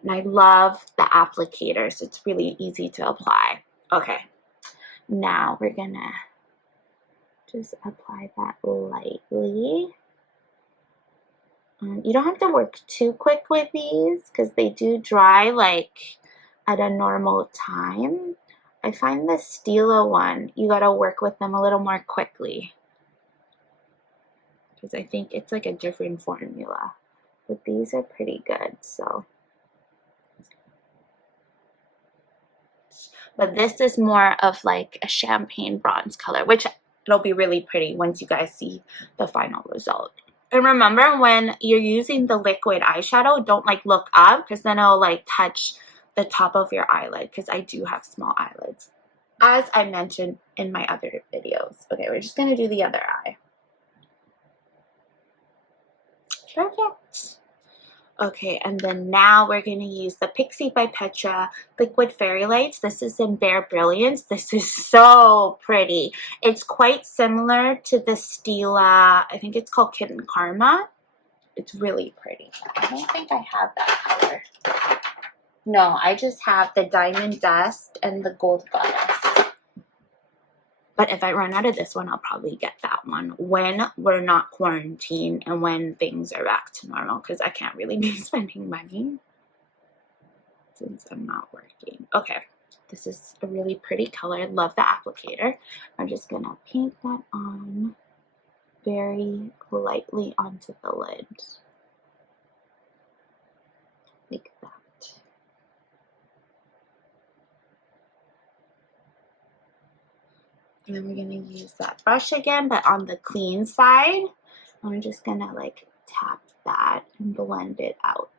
and I love the applicator, so it's really easy to apply. Okay, now we're going to just apply that lightly. You don't have to work too quick with these because they do dry like at a normal time. I find the Stila one, you gotta work with them a little more quickly because I think it's like a different formula. But these are pretty good, so. But this is more of like a champagne bronze color, which it'll be really pretty once you guys see the final result. And remember, when you're using the liquid eyeshadow, don't like look up because then it'll like touch the top of your eyelid, because I do have small eyelids, as I mentioned in my other videos. Okay, we're just going to do the other eye. Perfect. Okay, and then now we're going to use the Pixie by Petra Liquid Fairy Lights. This is in Bare Brilliance. This is so pretty. It's quite similar to the Stila, I think it's called Kitten Karma. It's really pretty. I don't think I have that color. No, I just have the Diamond Dust and the Gold Goddess. But if I run out of this one, I'll probably get that one when we're not quarantined and when things are back to normal, because I can't really be spending money since I'm not working. Okay, this is a really pretty color. Love the applicator. I'm just gonna paint that on very lightly onto the lid. Like that. And then we're going to use that brush again, but on the clean side. I'm just going to like tap that and blend it out.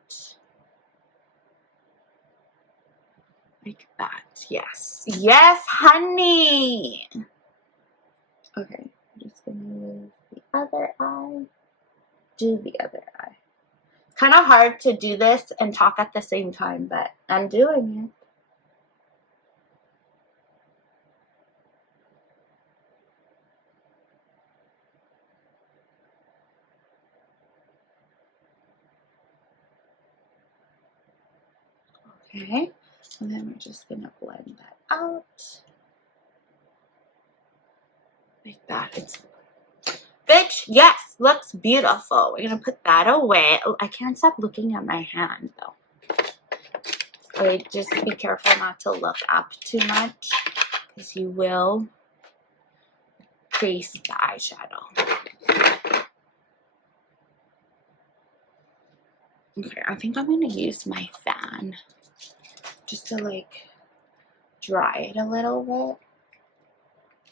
Like that. Yes. Yes, honey! Okay, I'm just going to use the other eye. Do the other eye. Kind of hard to do this and talk at the same time, but I'm doing it. Okay, and then we're just gonna blend that out like that. It's bitch, yes, looks beautiful. We're gonna put that away. Oh, I can't stop looking at my hand though. Like, just be careful not to look up too much, because you will crease the eyeshadow. Okay, I think I'm gonna use my fan just to like dry it a little bit.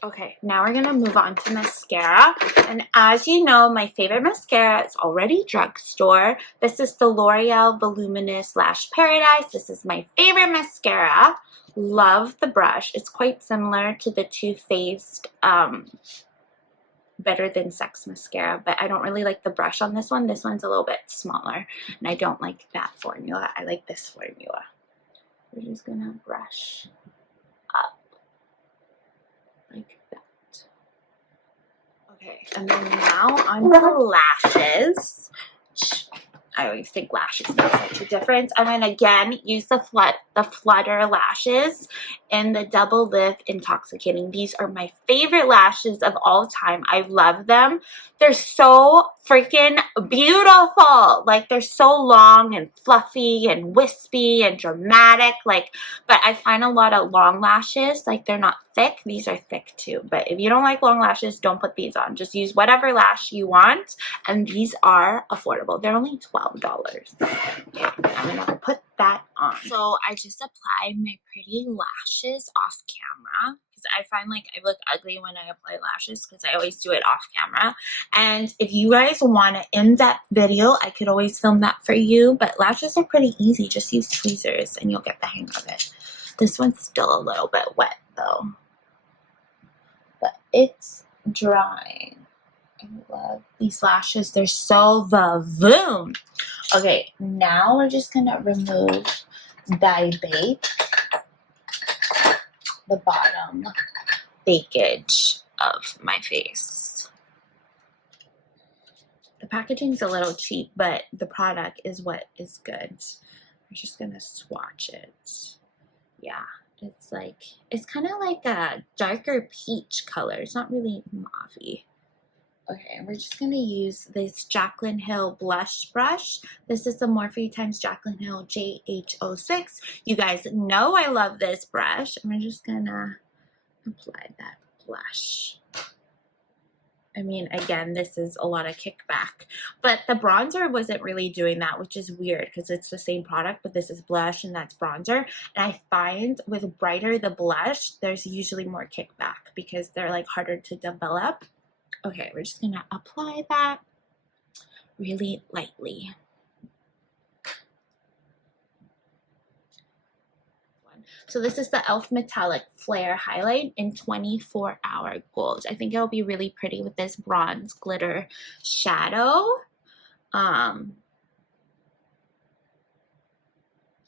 Okay, now we're gonna move on to mascara. And as you know, my favorite mascara is already Drugstore. This is the L'Oreal Voluminous Lash Paradise. This is my favorite mascara. Love the brush. It's quite similar to the Too Faced Better Than Sex mascara, but I don't really like the brush on this one. This one's a little bit smaller, and I don't like that formula. I like this formula. We're just gonna brush up like that. Okay, and then now on the lashes. I always think lashes make such a difference. I'm going to again use the Flutter lashes in the Double Lift Intoxicating. These are my favorite lashes of all time. I love them. They're so freaking beautiful. Like, they're so long and fluffy and wispy and dramatic. Like, but I find a lot of long lashes, like, they're not thick. These are thick too. But if you don't like long lashes, don't put these on. Just use whatever lash you want. And these are affordable. They're only $12. Okay, I'm going to put that on. So I just applied my pretty lashes off camera, because I find like I look ugly when I apply lashes, because I always do it off camera. And if you guys want an in-depth video, I could always film that for you. But lashes are pretty easy. Just use tweezers and you'll get the hang of it. This one's still a little bit wet though, but it's drying. I love these lashes. They're so vavoom. Okay, now we're just gonna remove the bottom bakage of my face. The packaging's a little cheap, but the product is what is good. I'm just gonna swatch it. Yeah, it's like, it's kind of like a darker peach color. It's not really mauve-y. Okay, we're just going to use this Jaclyn Hill blush brush. This is the Morphe x Jaclyn Hill JH06. You guys know I love this brush. And we're just going to apply that blush. I mean, again, this is a lot of kickback. But the bronzer wasn't really doing that, which is weird because it's the same product, but this is blush and that's bronzer. And I find with brighter the blush, there's usually more kickback because they're like harder to develop. Okay, we're just gonna apply that really lightly. So this is the e.l.f. Metallic Flare Highlight in 24-Hour Gold. I think it'll be really pretty with this bronze glitter shadow.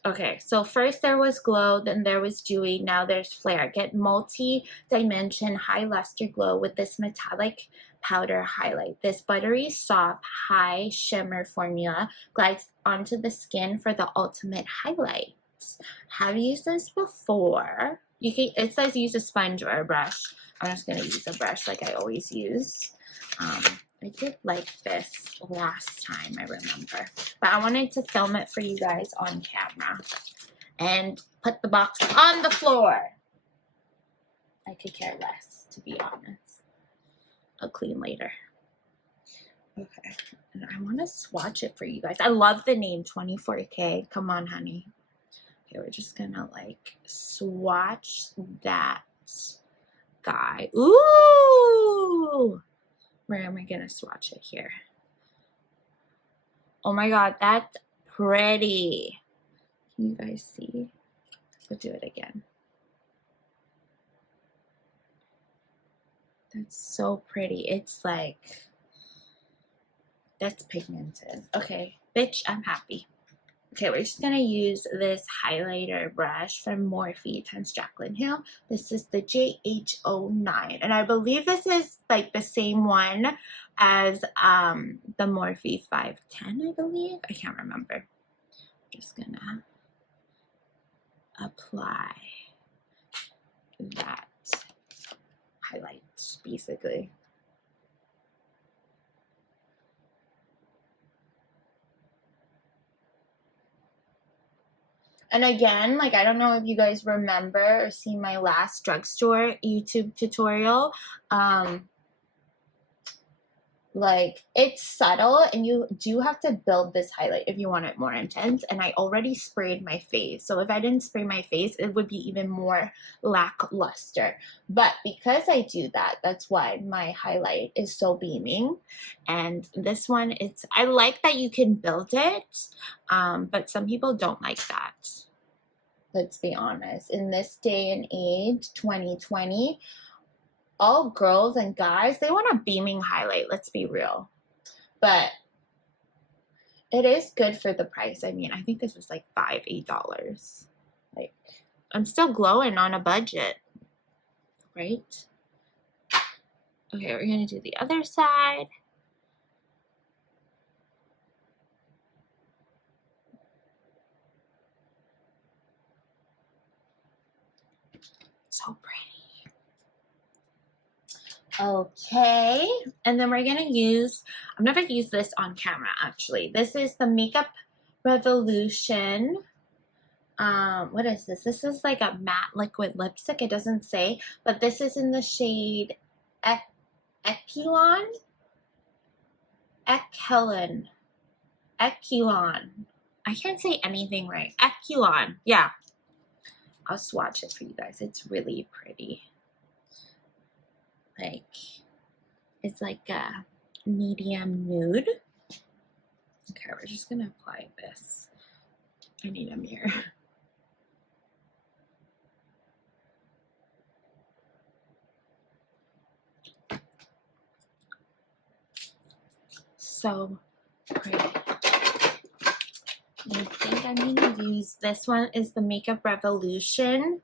Okay, so first there was Glow, then there was Dewy, now there's Flare. Get multi-dimension high luster glow with this metallic powder highlight. This buttery soft high shimmer formula glides onto the skin for the ultimate highlight. Have used this before. You can, it says use a sponge or a brush, I'm just gonna use a brush like I always use. I did like this last time, I remember, but I wanted to film it for you guys on camera and put the box on the floor. I could care less, to be honest. I'll clean later. Okay, and I want to swatch it for you guys. I love the name 24K. Come on, honey. Okay, we're just gonna like swatch that guy. Ooh! Where am I gonna swatch it here? Oh my god, that's pretty. Can you guys see? Let's do it again. That's so pretty. It's like, that's pigmented. Okay, bitch, I'm happy. Okay, we're just gonna use this highlighter brush from Morphe times Jaclyn Hill. This is the JH09, and I believe this is like the same one as the Morphe 510, I believe. I can't remember. Just gonna apply that highlight, basically. And again, like, I don't know if you guys remember or see my last drugstore YouTube tutorial. Like, it's subtle, and you do have to build this highlight if you want it more intense. And I already sprayed my face. So if I didn't spray my face, it would be even more lackluster. But because I do that, that's why my highlight is so beaming. And this one, I like that you can build it, but some people don't like that. Let's be honest. In this day and age, 2020, all girls and guys, they want a beaming highlight, let's be real. But it is good for the price. I mean, I think this was like $8. Like, I'm still glowing on a budget, right? Okay, we're gonna do the other side. So pretty. Okay, and then we're gonna use, I'm never used this on camera actually. This is the Makeup Revolution. What is this? This is like a matte liquid lipstick. It doesn't say, but this is in the shade Echelon. I can't say anything right. Echelon. Yeah. I'll swatch it for you guys. It's really pretty. Like, it's like a medium nude. Okay, we're just gonna apply this. I need a mirror. So pretty. I think I'm gonna use this one. Is the Makeup Revolution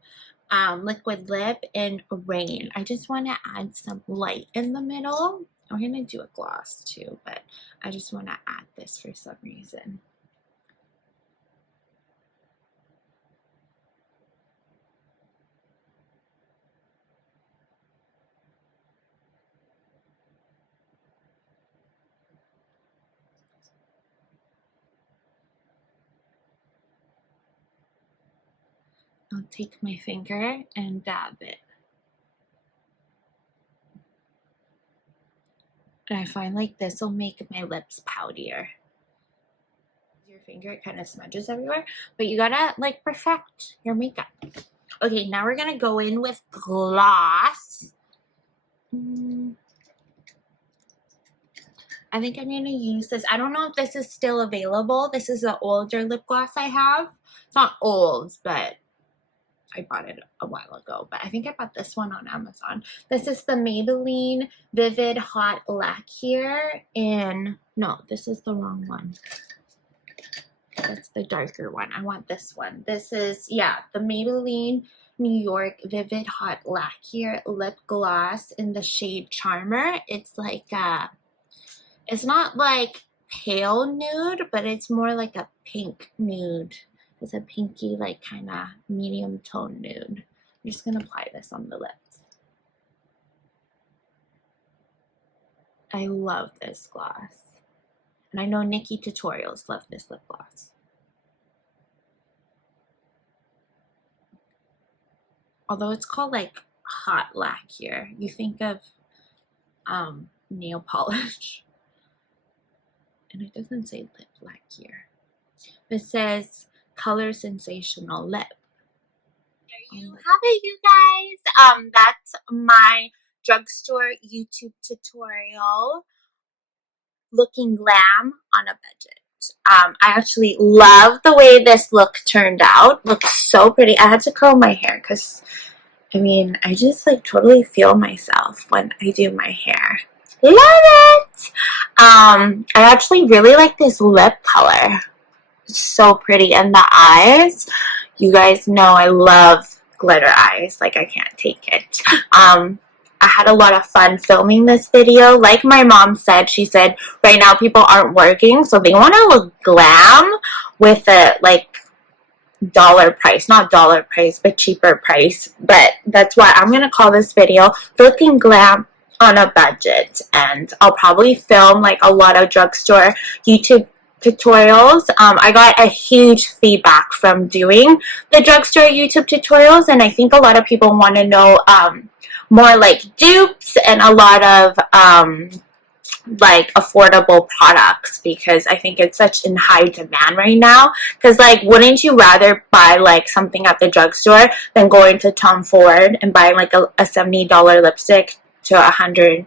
liquid lip in Rain. I just want to add some light in the middle. I'm gonna do a gloss too, but I just want to add this for some reason. I'll take my finger and dab it. And I find like this will make my lips poutier. Your finger, it kind of smudges everywhere, but you gotta like perfect your makeup. Okay, now we're gonna go in with gloss. I think I'm gonna use this. I don't know if this is still available. This is the older lip gloss I have. It's not old, but I bought it a while ago, but I think I bought this one on Amazon. This is the Maybelline Vivid Hot Lacquer in, no, this is the wrong one. That's the darker one. I want this one. This is, yeah, the Maybelline New York Vivid Hot Lacquer lip gloss in the shade Charmer. It's like it's not like pale nude, but it's more like a pink nude. It's a pinky, like, kind of medium tone nude. I'm just going to apply this on the lips. I love this gloss. And I know Nikki Tutorials love this lip gloss. Although it's called like hot lacquer, you think of nail polish. And it doesn't say lip lacquer. It says color sensational lip. There you have it, you guys. That's my drugstore YouTube tutorial looking glam on a budget. I actually love the way this look turned out. Looks so pretty. I had to curl my hair because, I mean, I just like totally feel myself when I do my hair. Love it! I actually really like this lip color. It's so pretty. And the eyes, you guys know I love glitter eyes. Like, I can't take it. I had a lot of fun filming this video. Like my mom said, she said right now people aren't working, so they want to look glam with a like dollar price, not dollar price, but cheaper price. But that's why I'm going to call this video looking glam on a budget. And I'll probably film like a lot of drugstore YouTube tutorials. I got a huge feedback from doing the drugstore YouTube tutorials, and I think a lot of people want to know more like dupes and a lot of like affordable products, because I think it's such in high demand right now. Because like, wouldn't you rather buy like something at the drugstore than going to Tom Ford and buying like a $70 lipstick to $111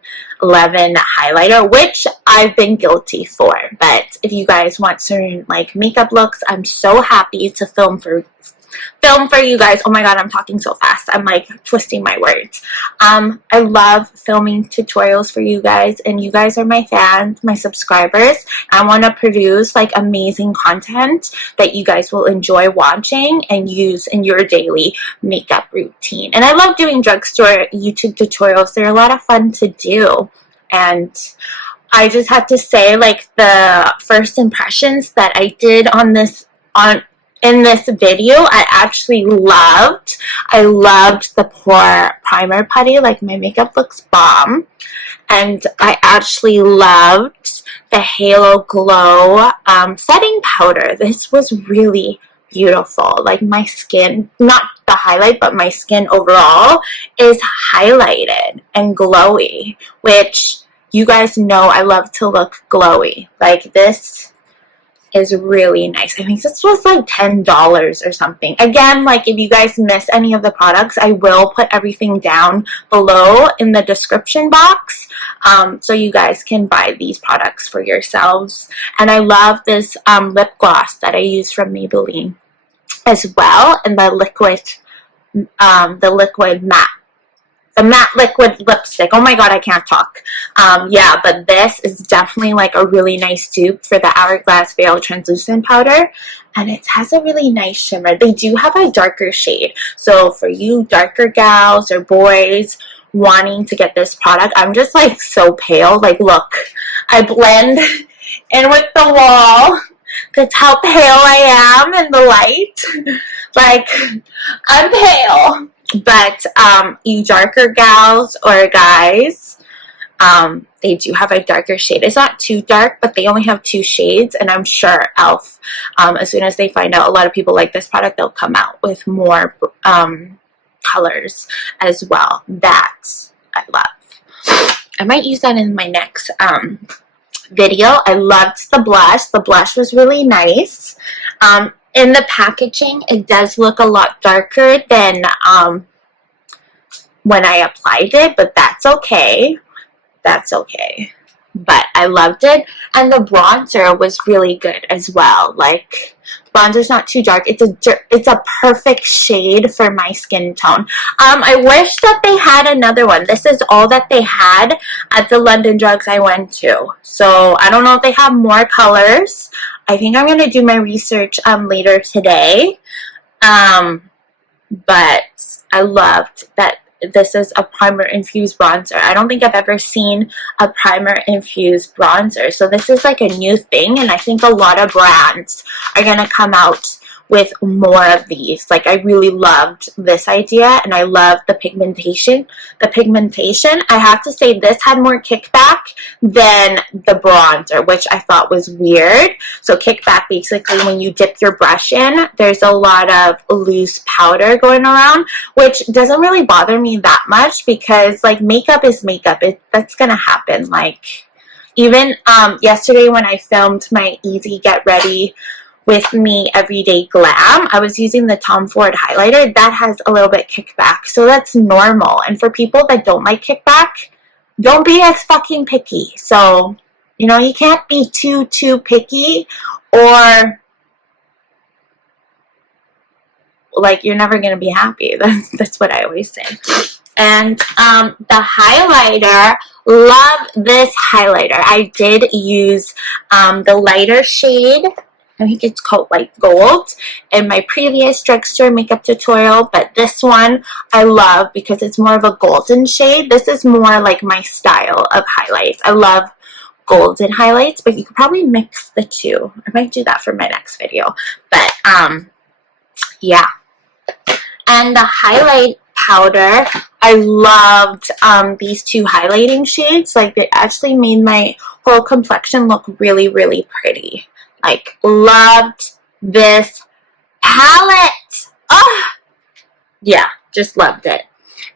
highlighter, which I've been guilty for. But if you guys want certain like makeup looks, I'm so happy to film for you guys. Oh my god, I'm talking so fast. I'm like twisting my words. I love filming tutorials for you guys, and you guys are my fans, my subscribers. I want to produce like amazing content that you guys will enjoy watching and use in your daily makeup routine. And I love doing drugstore YouTube tutorials. They're a lot of fun to do. And I just have to say, like, the first impressions that I did in this video, I actually loved. I loved the pore primer putty. Like, my makeup looks bomb. And I actually loved the Halo Glow setting powder. This was really beautiful. Like, my skin, not the highlight, but my skin overall is highlighted and glowy, which you guys know I love to look glowy. Like, this is really nice. I think this was like $10 or something. Again, like, if you guys miss any of the products, I will put everything down below in the description box, so you guys can buy these products for yourselves. And I love this lip gloss that I use from Maybelline as well, and the liquid matte liquid lipstick. Oh my god, I can't talk. Yeah, but this is definitely like a really nice dupe for the Hourglass Veil Translucent Powder. And it has a really nice shimmer. They do have a darker shade. So for you darker gals or boys wanting to get this product, I'm just like so pale. Like, look, I blend in with the wall. That's how pale I am in the light. Like, I'm pale. But you darker gals or guys, they do have a darker shade. It's not too dark, but they only have 2 shades. And I'm sure e.l.f., as soon as they find out a lot of people like this product, they'll come out with more colors as well. That I love. I might use that in my next video. I loved the blush. The blush was really nice. In the packaging, it does look a lot darker than when I applied it, but that's okay. That's okay. But I loved it. And the bronzer was really good as well. Like, bronzer's not too dark. It's a perfect shade for my skin tone. I wish that they had another one. This is all that they had at the London Drugs I went to. So I don't know if they have more colors. I think I'm going to do my research later today. But I loved that this is a primer-infused bronzer. I don't think I've ever seen a primer-infused bronzer. So this is like a new thing, and I think a lot of brands are going to come out with more of these. Like, I really loved this idea, and I love the pigmentation. I have to say this had more kickback than the bronzer, which I thought was weird. So kickback, basically when you dip your brush in, there's a lot of loose powder going around, which doesn't really bother me that much because, like, makeup is makeup. That's gonna happen. Like, even yesterday when I filmed my Easy Get Ready with Me Everyday Glam, I was using the Tom Ford highlighter. That has a little bit kickback, so that's normal. And for people that don't like kickback, don't be as fucking picky. So, you know, you can't be too picky, or like you're never gonna be happy. That's what I always say. And the highlighter, love this highlighter. I did use the lighter shade, I think it's called Light Gold, in my previous drugstore makeup tutorial, but this one I love because it's more of a golden shade. This is more like my style of highlights. I love golden highlights, but you could probably mix the two. I might do that for my next video, but yeah. And the highlight powder, I loved these two highlighting shades. Like, they actually made my whole complexion look really, really pretty. Like, loved this palette. Oh, yeah, just loved it.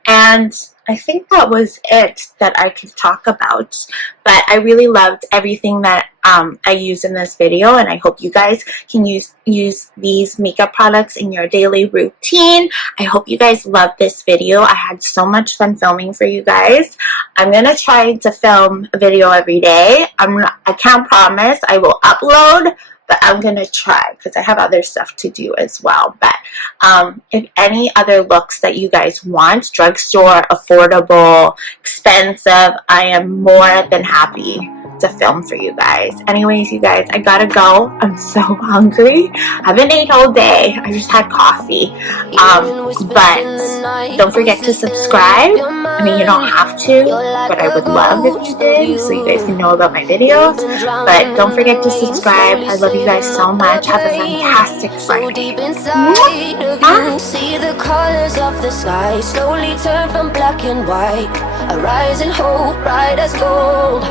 And I think that was it that I could talk about. But I really loved everything that I used in this video, and I hope you guys can use these makeup products in your daily routine. I hope you guys loved this video. I had so much fun filming for you guys. I'm gonna try to film a video every day. I can't promise I will upload, but I'm gonna try because I have other stuff to do as well. But if any other looks that you guys want, drugstore, affordable, expensive, I am more than happy to film for you guys. Anyways, you guys, I gotta go. I'm so hungry. I haven't ate all day. I just had coffee. But don't forget to subscribe. I mean, you don't have to, but I would love if you did, so you guys can know about my videos. But don't forget to subscribe. I love you guys so much. Have a fantastic Friday. See the colors of the sky slowly turn from black and white. A rising hope, bright as gold.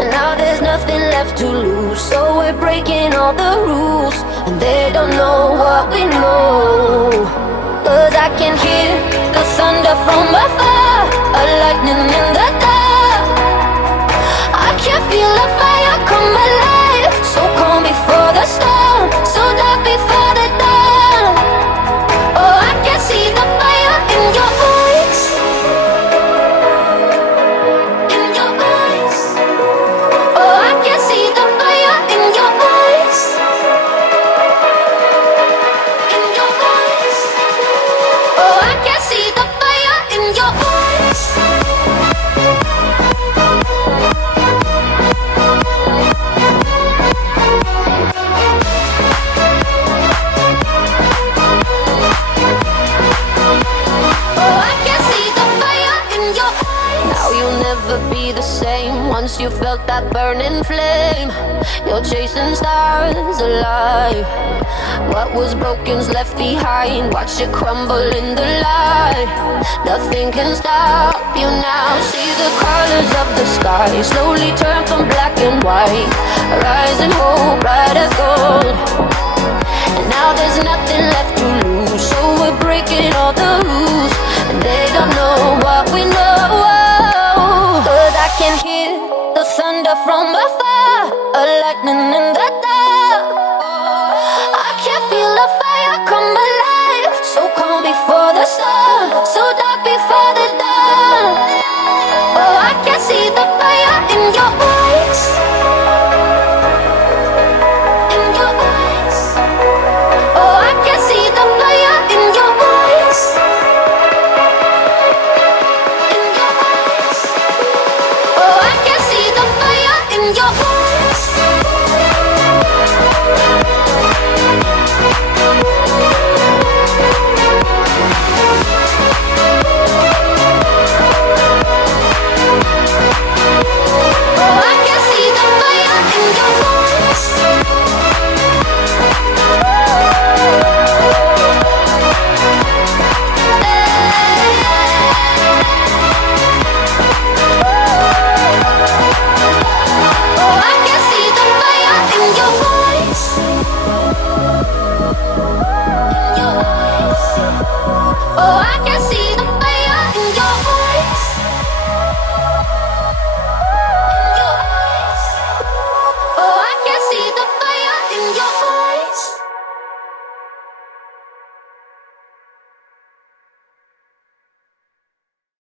And now there's nothing left to lose, so we're breaking all the rules, and they don't know what we know. Cause I can hear the thunder from afar, a lightning in the dark. I can feel the fire come alive, so calm before the storm, so dark before the dawn. Oh, I can see the fire in your eyes, in your eyes. Oh, I can see the fire in your eyes, in your eyes. Oh, I can see the fire in your eyes. Oh, I can see the fire in your eyes. Now you'll never be the same. Once you felt that burning flame, you're chasing stars alive. What was broken's left behind. Watch it crumble in the light. Nothing can stop you now. See the colors of the sky slowly turn from black and white. Rising hope, bright as gold. And now there's nothing left to lose, so we're breaking all the rules, and they don't know what we know. Cause I can hear the thunder from afar, a lightning in the dark. I can feel the fire come alive, so calm before the storm, so